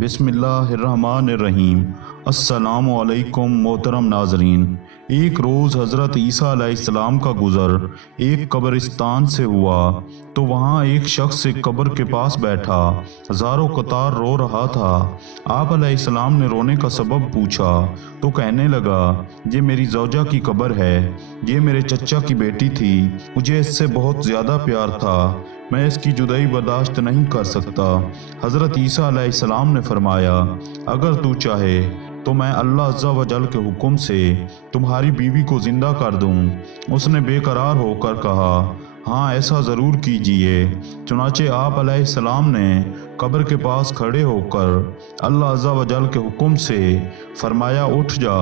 بسم اللہ الرحمن الرحیم۔ السلام علیکم محترم ناظرین۔ ایک روز حضرت عیسیٰ علیہ السلام کا گزر ایک قبرستان سے ہوا تو وہاں ایک شخص ایک قبر کے پاس بیٹھا ہزاروں قطار رو رہا تھا۔ آپ علیہ السلام نے رونے کا سبب پوچھا تو کہنے لگا، یہ میری زوجہ کی قبر ہے، یہ میرے چچا کی بیٹی تھی، مجھے اس سے بہت زیادہ پیار تھا، میں اس کی جدائی برداشت نہیں کر سکتا۔ حضرت عیسیٰ علیہ السلام نے فرمایا، اگر تو چاہے تو میں اللہ عز و جل کے حکم سے تمہاری بیوی کو زندہ کر دوں۔ اس نے بے قرار ہو کر کہا، ہاں ایسا ضرور کیجئے۔ چنانچہ آپ علیہ السلام نے قبر کے پاس کھڑے ہو کر اللہ عز و جل کے حکم سے فرمایا، اٹھ جا۔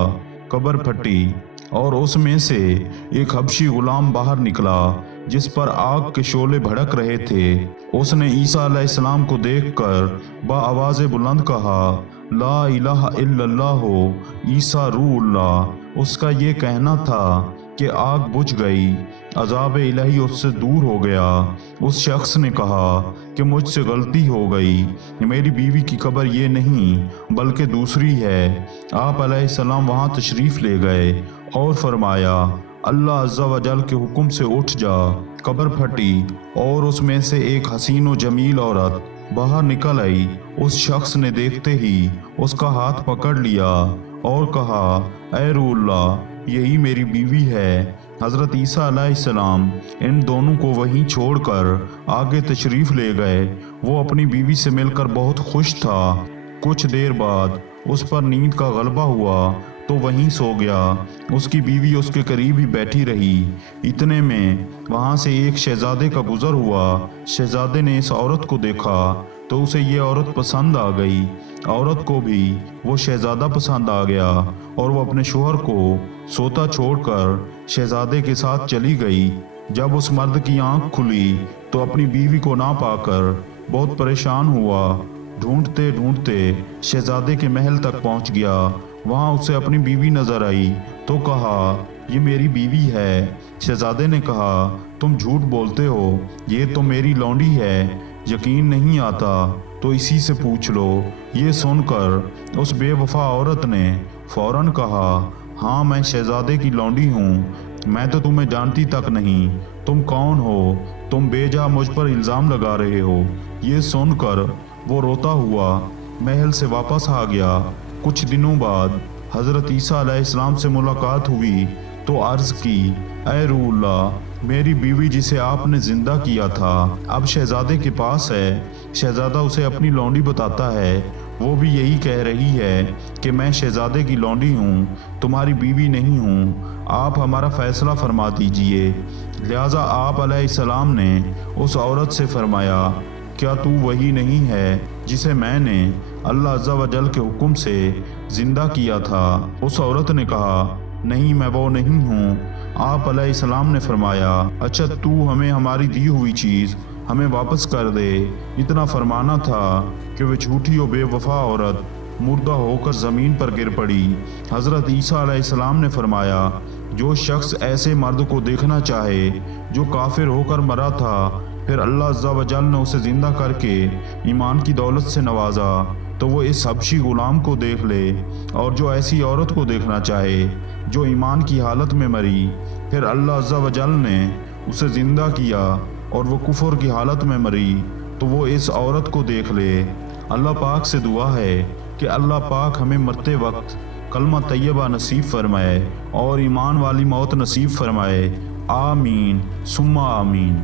قبر پھٹی اور اس میں سے ایک حبشی غلام باہر نکلا جس پر آگ کے شعلے بھڑک رہے تھے۔ اس نے عیسیٰ علیہ السلام کو دیکھ کر بآواز بلند کہا، لا الہ الا اللہ عیسیٰ روح اللہ۔ اس کا یہ کہنا تھا کہ آگ بجھ گئی، عذاب الہی اس سے دور ہو گیا۔ اس شخص نے کہا کہ مجھ سے غلطی ہو گئی، میری بیوی کی قبر یہ نہیں بلکہ دوسری ہے۔ آپ علیہ السلام وہاں تشریف لے گئے اور فرمایا، اللہ عز و جل کے حکم سے اٹھ جا۔ قبر پھٹی اور اس میں سے ایک حسین و جمیل عورت باہر نکل آئی۔ اس شخص نے دیکھتے ہی اس کا ہاتھ پکڑ لیا اور کہا، اے روح اللہ، یہی میری بیوی ہے۔ حضرت عیسیٰ علیہ السلام ان دونوں کو وہیں چھوڑ کر آگے تشریف لے گئے۔ وہ اپنی بیوی سے مل کر بہت خوش تھا۔ کچھ دیر بعد اس پر نیند کا غلبہ ہوا تو وہیں سو گیا۔ اس کی بیوی اس کے قریب ہی بیٹھی رہی۔ اتنے میں وہاں سے ایک شہزادے کا گزر ہوا۔ شہزادے نے اس عورت کو دیکھا تو اسے یہ عورت پسند آ گئی۔ عورت کو بھی وہ شہزادہ پسند آ گیا اور وہ اپنے شوہر کو سوتا چھوڑ کر شہزادے کے ساتھ چلی گئی۔ جب اس مرد کی آنکھ کھلی تو اپنی بیوی کو نہ پا کر بہت پریشان ہوا۔ ڈھونڈتے ڈھونڈتے شہزادے کے محل تک پہنچ گیا۔ وہاں اسے اپنی بیوی نظر آئی تو کہا، یہ میری بیوی ہے۔ شہزادے نے کہا، تم جھوٹ بولتے ہو، یہ تو میری لونڈی ہے، یقین نہیں آتا تو اسی سے پوچھ لو۔ یہ سن کر اس بے وفا عورت نے فوراً کہا، ہاں میں شہزادے کی لونڈی ہوں، میں تو تمہیں جانتی تک نہیں، تم کون ہو؟ تم بے جا مجھ پر الزام لگا رہے ہو۔ یہ سن کر وہ روتا ہوا محل سے واپس آ گیا۔ کچھ دنوں بعد حضرت عیسیٰ علیہ السلام سے ملاقات ہوئی تو عرض کی، اے روح اللہ، میری بیوی جسے آپ نے زندہ کیا تھا اب شہزادے کے پاس ہے۔ شہزادہ اسے اپنی لونڈی بتاتا ہے، وہ بھی یہی کہہ رہی ہے کہ میں شہزادے کی لونڈی ہوں، تمہاری بیوی نہیں ہوں، آپ ہمارا فیصلہ فرما دیجئے۔ لہٰذا آپ علیہ السلام نے اس عورت سے فرمایا، کیا تو وہی نہیں ہے جسے میں نے اللہ عز و جل کے حکم سے زندہ کیا تھا؟ اس عورت نے کہا، نہیں میں وہ نہیں ہوں۔ آپ علیہ السلام نے فرمایا، اچھا تو ہمیں ہماری دی ہوئی چیز ہمیں واپس کر دے۔ اتنا فرمانا تھا کہ وہ جھوٹی و بے وفا عورت مردہ ہو کر زمین پر گر پڑی۔ حضرت عیسیٰ علیہ السلام نے فرمایا، جو شخص ایسے مرد کو دیکھنا چاہے جو کافر ہو کر مرا تھا، پھر اللہ عز و جل نے اسے زندہ کر کے ایمان کی دولت سے نوازا، تو وہ اس حبشی غلام کو دیکھ لے، اور جو ایسی عورت کو دیکھنا چاہے جو ایمان کی حالت میں مری، پھر اللہ عز و جل نے اسے زندہ کیا اور وہ کفر کی حالت میں مری، تو وہ اس عورت کو دیکھ لے۔ اللہ پاک سے دعا ہے کہ اللہ پاک ہمیں مرتے وقت کلمہ طیبہ نصیب فرمائے اور ایمان والی موت نصیب فرمائے۔ آمین ثم آمین۔